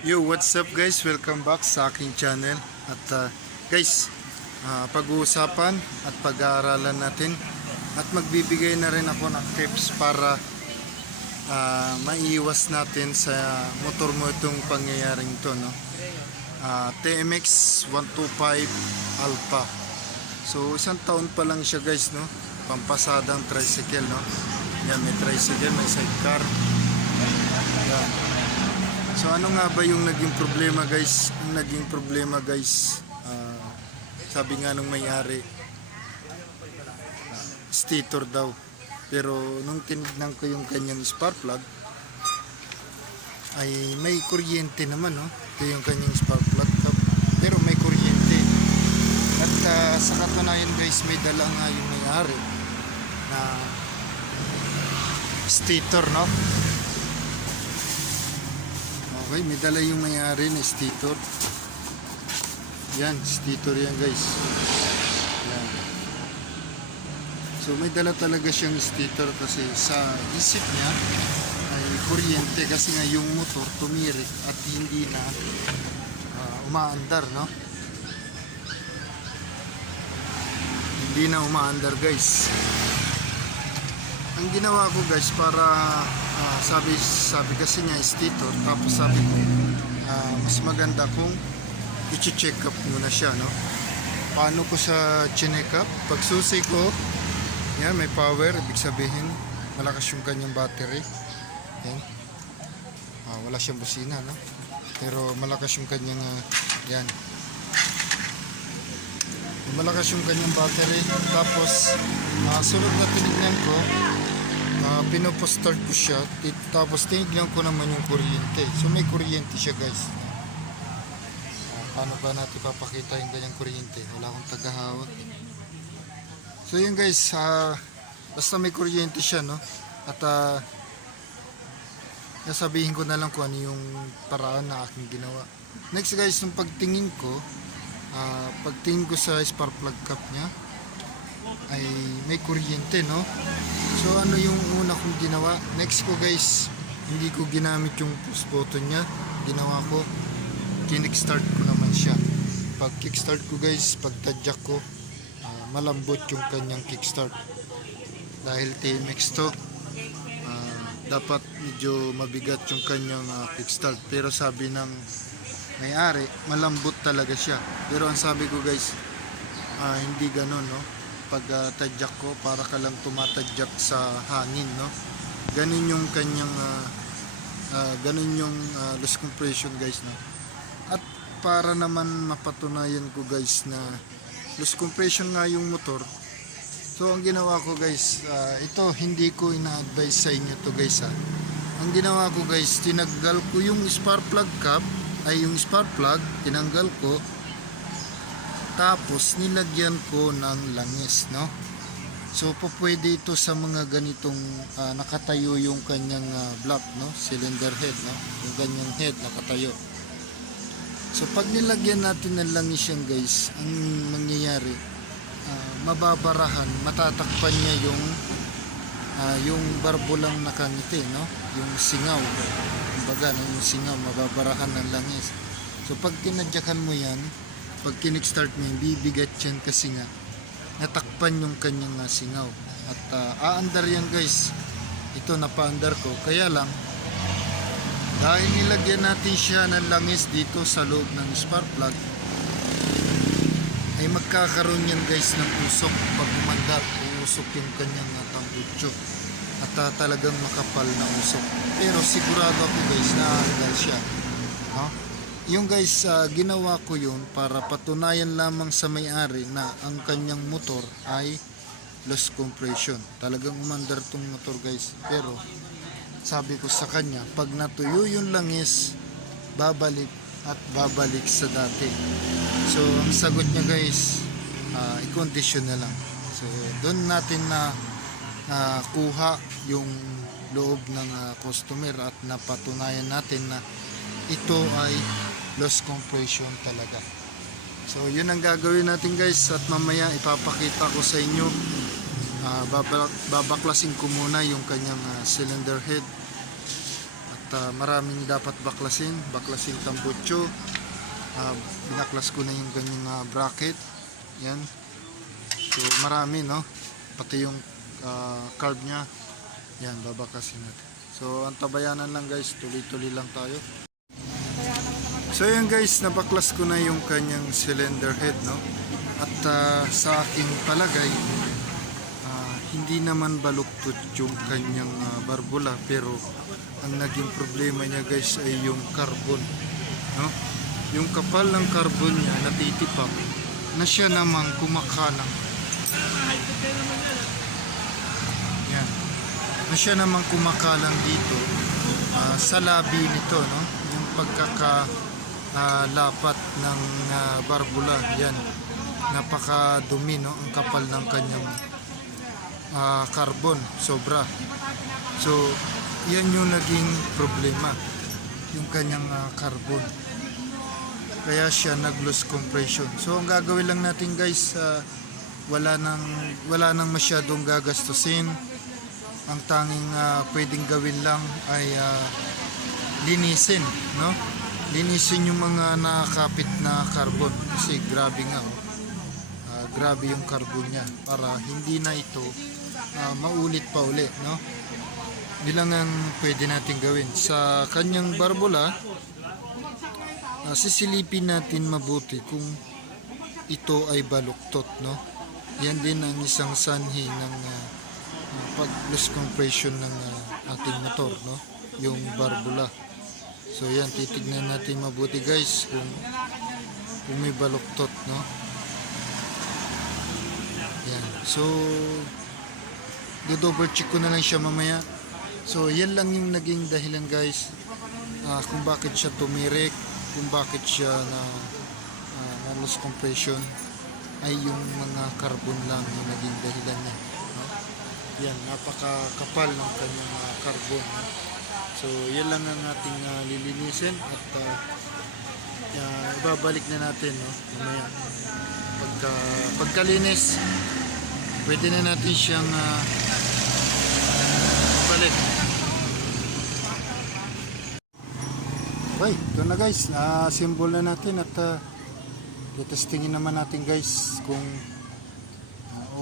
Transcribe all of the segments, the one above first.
Yo, what's up guys? Welcome back sa aking channel. At guys, pag-uusapan at pag-aaralan natin at magbibigay na rin ako ng tips para maiiwas natin sa motor mo itong pangyayaring to, no? Tmx125 Alpha. So, isang taon pa lang siya guys, no? Pampasadang tricycle, no? Yan, may tricycle, may sidecar. Yan. So ano nga ba yung naging problema guys? Ang naging problema guys, sabi nga nung may-ari, stator daw. Pero nung tinignan ko yung kanyang spark plug, ay may kuryente naman, no? Ito yung kanyang spark plug, pero may kuryente. At sa katunayan guys, may dala nga yung may-ari na stator, no? Okay, may dala yung may-ari na stator. Yan, stator yan guys. Yan. So may dala talaga siyang stator kasi sa isip niya ay kuryente kasi nga yung motor tumirik at hindi na umaandar, no? Hindi na umaandar guys. Ang ginawa ko guys para sabi kasi niya stator, tapos sabi ko mas maganda kung i-check up muna siya, no? Paano ko sa check up? Pag susi ko, yan, may power, ibig sabihin malakas yung kanyang battery. Yan. Wala siyang busina, no? Pero malakas yung kanyang yan. Malakas yung kanyang battery. Tapos sunod na tinignan ko, pinopostart ko siya, tapos tinignan ko naman yung kuryente. So may kuryente siya guys. Paano ba natin papakita yung ganyang kuryente? Wala akong tagahawak. So yun guys, basta may kuryente siya, no? At nasabihin ko na lang kung ano yung paraan na aking ginawa. Next guys, nung pagtingin ko sa spark plug cap niya ay may kuryente, no? So ano yung una kong ginawa? Next ko guys, hindi ko ginamit yung push button niya. Ginawa ko, kickstart ko naman siya. Pag kickstart ko guys, pag tadyak ko, malambot yung kanyang kickstart. Dahil TMX to, dapat medyo mabigat yung kanyang kickstart. Pero sabi ng may-ari, malambot talaga siya. Pero ang sabi ko guys, hindi ganun, no? Pag tadyak ko, para ka lang tumatadyak sa hangin, no? Ganun yung kanyang ganun yung loss compression guys, no? At para naman mapatunayan ko guys na loss compression nga yung motor, so ang ginawa ko guys, ito hindi ko ina-advise sa inyo to guys, ha. Ang ginawa ko guys, tinanggal ko yung spark plug cap, ay yung spark plug, tinanggal ko, tapos nilagyan ko ng langis, no? So pwede ito sa mga ganitong nakatayo yung kanyang block, no? Cylinder head, no? Yung ganyang head nakatayo. So pag nilagyan natin ng langis yan guys, ang mangyayari, mababarahan, matatakpan niya yung barbulang nakangiti, no? Yung singaw, kumbaga, yung singaw, mababarahan ng langis. So pag tinadyakan mo yan, pag kinikstart mo, bibigat yan kasi nga natakpan yung kanyang singaw. At aandar yan guys. Ito napaandar ko. Kaya lang, dahil nilagyan natin siya ng langis dito sa loob ng spark plug, ay magkakaroon yan guys ng usok. Pag umandar, uusok yung kanyang tambutso. At talagang makapal na usok. Pero sigurado ako guys na aandar siya, no? Yung guys, ginawa ko yun para patunayan lamang sa may-ari na ang kanyang motor ay loss compression. Talagang umandar tong motor guys. Pero sabi ko sa kanya, pag natuyo yung langis, babalik at babalik sa dati. So ang sagot niya guys, i-condition na lang. So doon natin na kuha yung loob ng customer at napatunayan natin na ito ay loss compression talaga. So yun ang gagawin natin guys, at mamaya ipapakita ko sa inyo, babaklasin ko muna yung kanyang cylinder head, at maraming dapat baklasin tambutso. Binaklas ko na yung ganyang bracket. Yan. So marami, no, pati yung carb nya. Yan, babaklasin natin. So antabayanan lang guys, tuloy-tuloy lang tayo. So yan guys, nabaklas ko na yung kanyang cylinder head, no. At sa aking palagay, hindi naman baluktot yung kanyang barbula, pero ang naging problema niya guys ay yung carbon, no? Yung kapal ng carbon niya natitipak na siya namang kumakalang. Yan. Na siya namang kumakalang dito sa labi nito, no? Yung pagkakalapat ng barbula, yan. Napakadumi, no? Ang kapal ng kanyang carbon, sobra. So yan yung naging problema, yung kanyang carbon, kaya siya nag-loss compression. So ang gagawin lang natin guys, wala nang masyadong gagastusin. Ang tanging pwedeng gawin lang ay linisin, no? Linisin yung mga nakakapit na carbon, kasi grabe nga, grabe yung carbon niya, para hindi na ito maulit pa uli, no? Bilang ang pwede natin gawin sa kanyang barbula, sisilipin natin mabuti kung ito ay baluktot, no? Yan din ang isang sanhi ng pag-loss compression ng ating motor, no? Yung barbula. So yan, titignan natin mabuti guys kung may baluktot, no? Yan. So do-double check ko na lang siya mamaya. So yan lang yung naging dahilan guys, kung bakit siya tumirik, kung bakit siya na loss compression, ay yung mga carbon lang yung naging dahilan niya, no? Yan, napakakapal ng kanyang carbon, no? So yan lang ang ating lilinisin, at ibabalik na natin, no, mamaya. Pagkalinis, pwede na natin siyang balik. Okay, ito na guys, symbol na natin, at testingin naman natin guys kung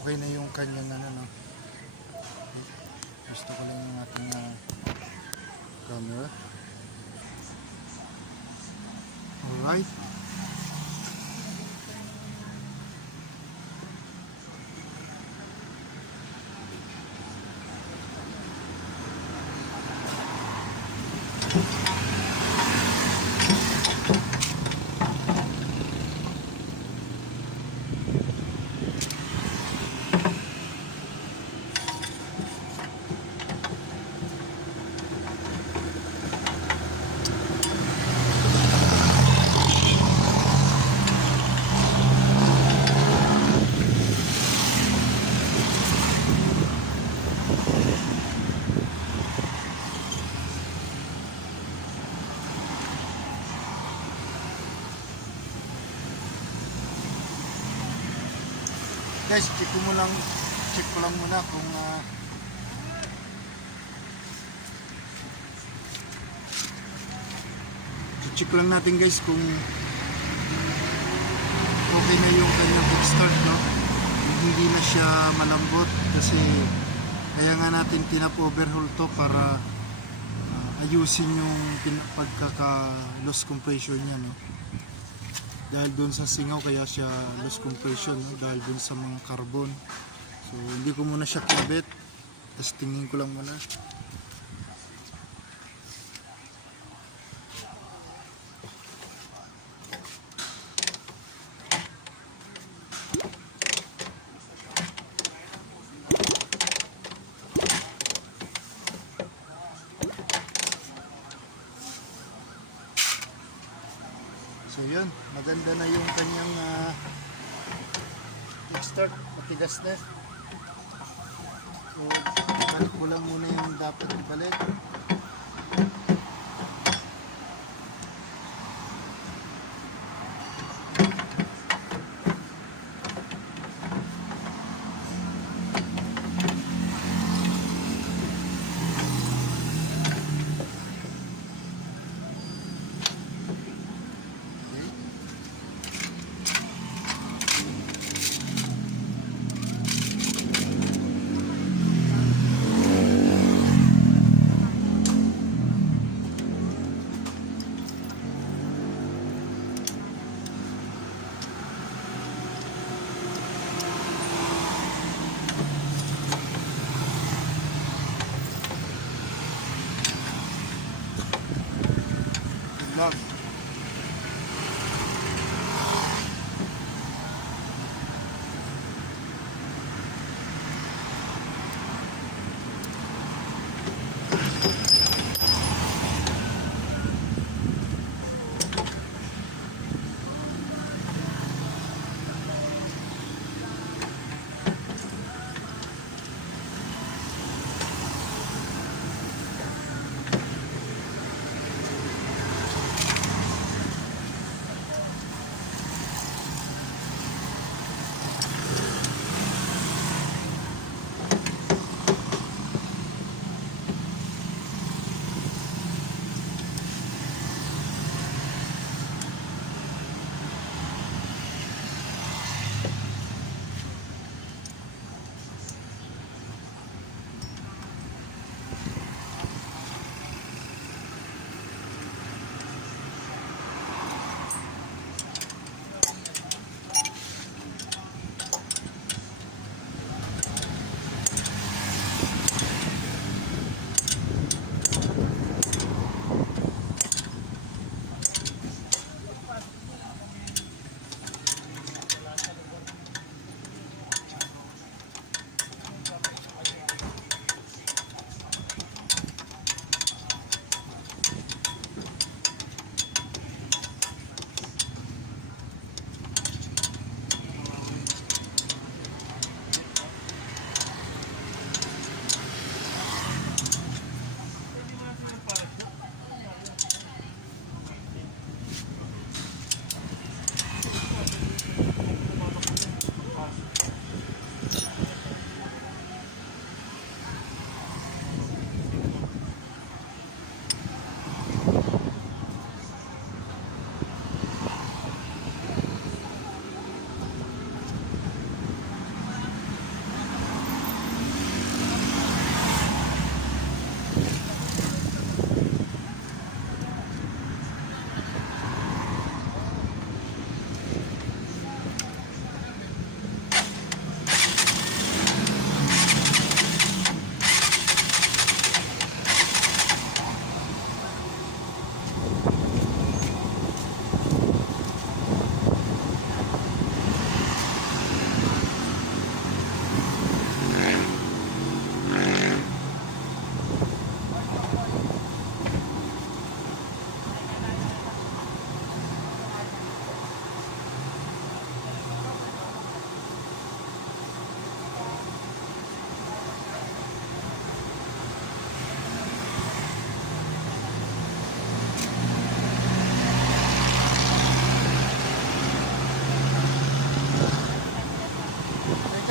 okay na yung kanyang no? Gusto ko lang yung ating camera. Alright. Guys, check ko lang muna kung check lang natin guys kung okay na yung kanyang kickstart, no? Hindi na siya malambot, kasi kaya nga natin tinap overhaul to para ayusin yung pagkaka-loss compression niya, no? Dahil doon sa singaw, kaya siya loss compression, no? Dahil doon sa mga carbon. So hindi ko muna siya kinabit, testingin ko lang muna. So yun, maganda na yung kanyang kickstart, matigas na. So balik ko lang muna yung dapat ibalik.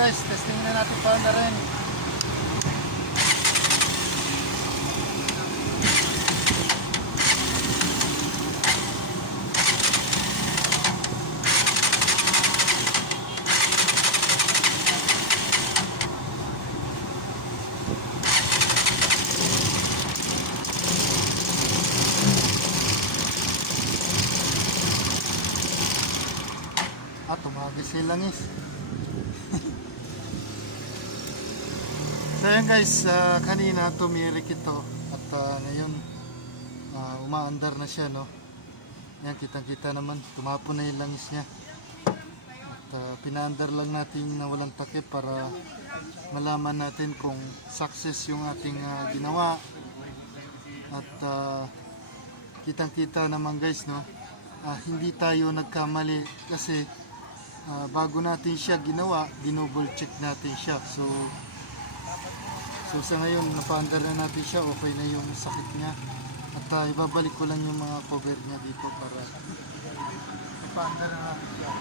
guys, testing na natin paanda rin. Tumagis si langis. So yan guys, kanina tumirik ito at ngayon umaandar na siya, no. Yan, kitang-kita naman, tumapon na yung langis niya. At pinaandar lang natin na walang takip para malaman natin kung success yung ating ginawa. At kitang-kita naman guys, no, hindi tayo nagkamali kasi bago natin siya ginawa, dinouble check natin siya. So sa ngayon, napaandar na natin siya, okay na yung sakit niya. At ibabalik ko lang yung mga cover niya dito para napaandar na natin siya.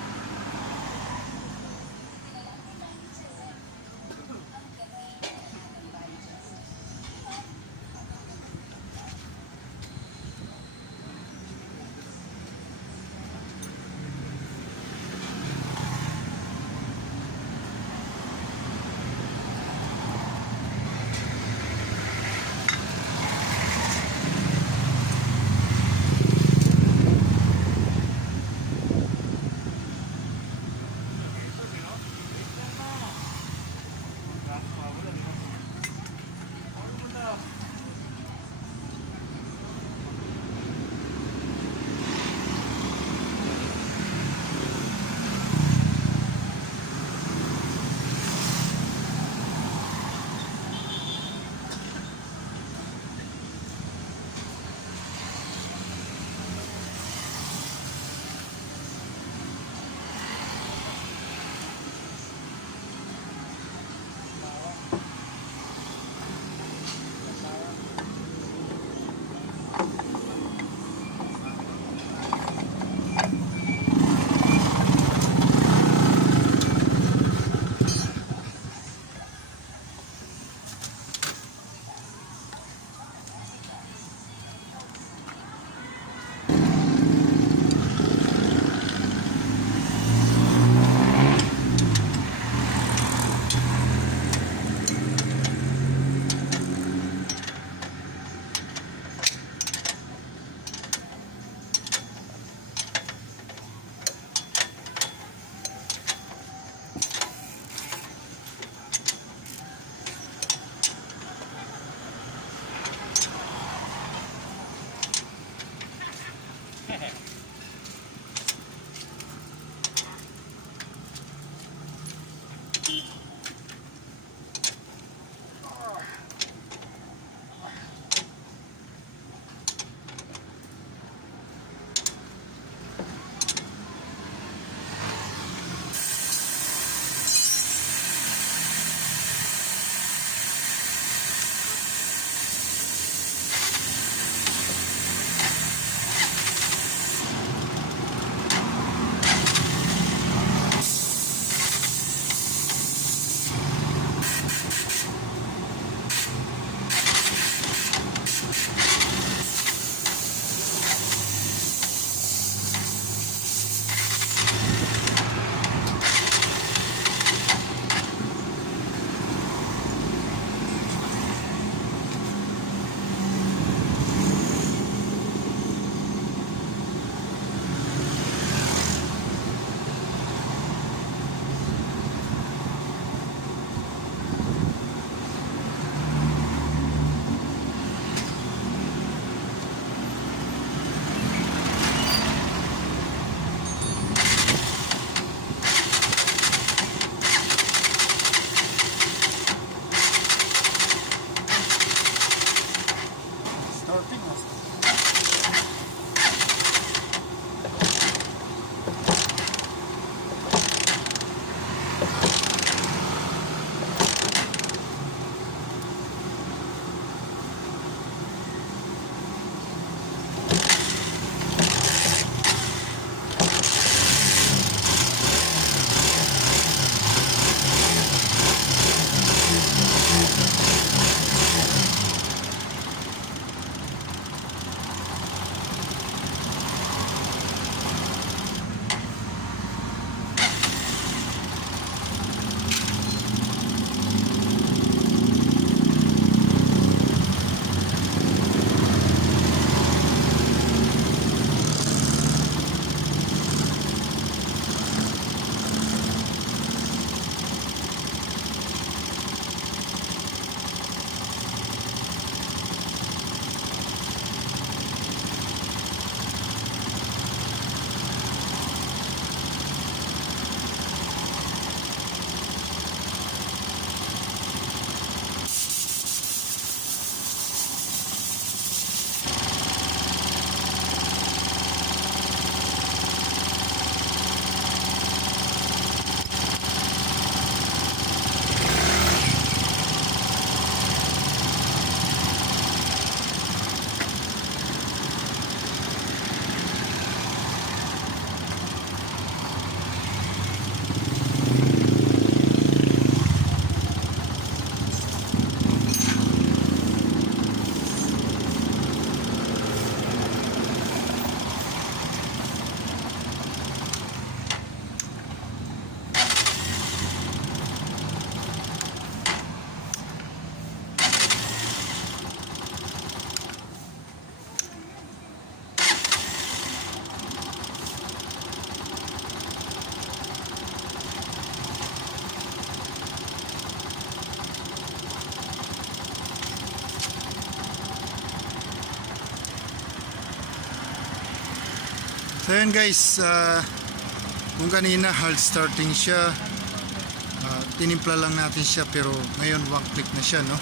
So yun guys, kung kanina hard starting siya, tinimpla lang natin siya, pero ngayon one click na siya, no?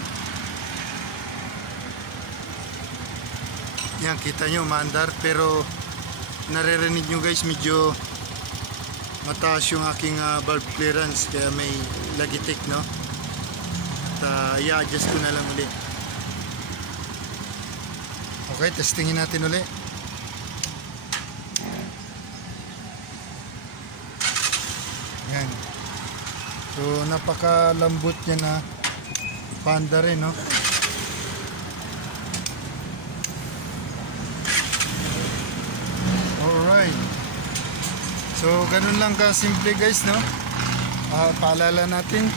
Yan, kita nyo maandar, pero naririnig nyo guys, medyo mataas yung aking valve clearance, kaya may lagitik, no? At i-adjust ko na lang ulit. Okay, testingin natin ulit. Yan. So napakalambot niya na panda rin, no? Alright. So ganun lang ka simple guys, no? Paalala natin,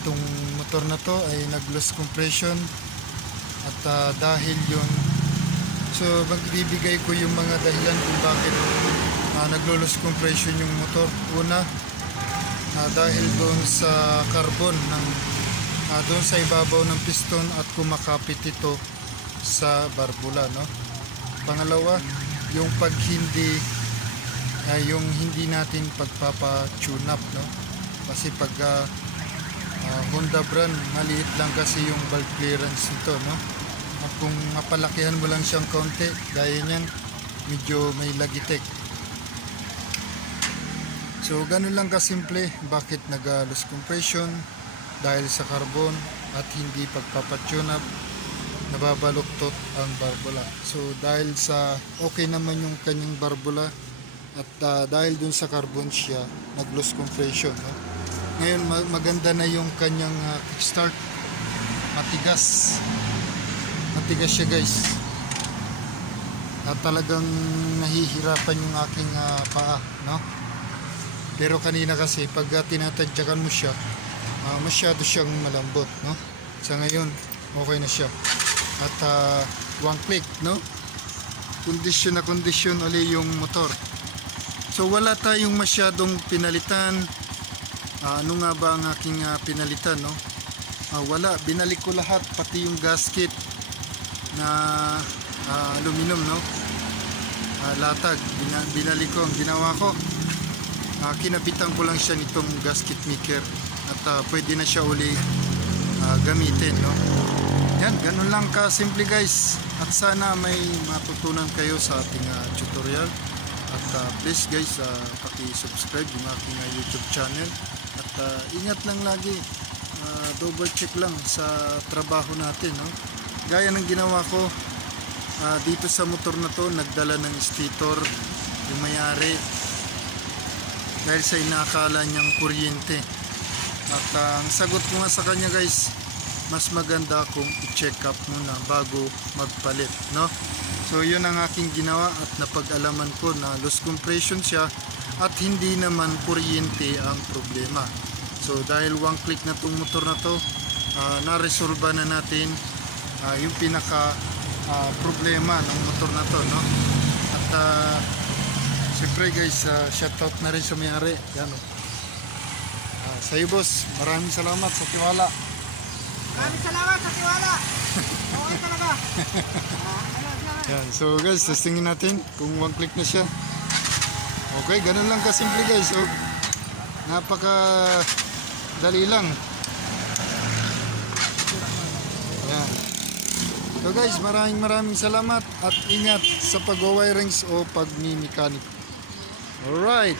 itong motor na to ay nag-loss compression, at dahil yun, so magbibigay ko yung mga dahilan kung bakit naglo-loss compression yung motor. Una, dahil doon sa carbon ng doon sa ibabaw ng piston at kumakapit ito sa barbula, no? Pangalawa, yung yung hindi natin pagpapa-tune up, no? Kasi pag Honda brand, maliit lang kasi yung valve clearance nito, no? At kung mapalakihan mo lang siyang konti, gaya niyan, medyo may lagitek. So ganun lang kasimple bakit nag-loss compression, dahil sa carbon at hindi pagpapa-tune up, nababaluktot ang barbula. So dahil sa okay naman yung kanyang barbula, at dahil dun sa carbon siya nag-loss compression, no? Ngayon maganda na yung kanyang kickstart. Matigas siya guys, at talagang nahihirapan yung aking paa, no? Pero kanina kasi pag tinatadyakan mo siya, masyado siyang malambot, no? Sa ngayon okay na siya, at one click, no? Kondisyon na kondisyon uli yung motor. So wala tayong masyadong pinalitan. Ano nga ba ang aking pinalitan, no? Wala, binalik ko lahat, pati yung gasket na aluminum, no? Latag, binalik ko. Ang ginawa ko, kinapitan ko lang siya nitong gasket maker, at pwede na siya uli gamitin, no? Yan, ganun lang ka simple guys, at sana may matutunan kayo sa ating tutorial. At please guys, paki-subscribe yung aking YouTube channel, at ingat lang lagi, double check lang sa trabaho natin, no? Gaya ng ginawa ko dito sa motor na to, nagdala ng stator yung may-ari dahil sa inakala niyang kuryente. At ang sagot ko nga sa kanya guys, mas maganda kung i-check up muna bago magpalit, no? So yun ang aking ginawa, at napag-alaman ko na loss compression siya at hindi naman kuryente ang problema. So dahil one click na tong motor na to, na-resolve na natin yung pinaka problema ng motor na to, no? At siyempre guys, shoutout na rin sa may-ari. Yan, sa iyo boss, maraming salamat sa tiwala. Maraming salamat sa tiwala. Okay talaga. Yan, so guys, testingin natin kung one click na siya. Okay, ganun lang kasimple guys. So, napaka dali lang. Yan. So guys, maraming salamat, at ingat sa pag-wirings o pag-mechanic. Alright.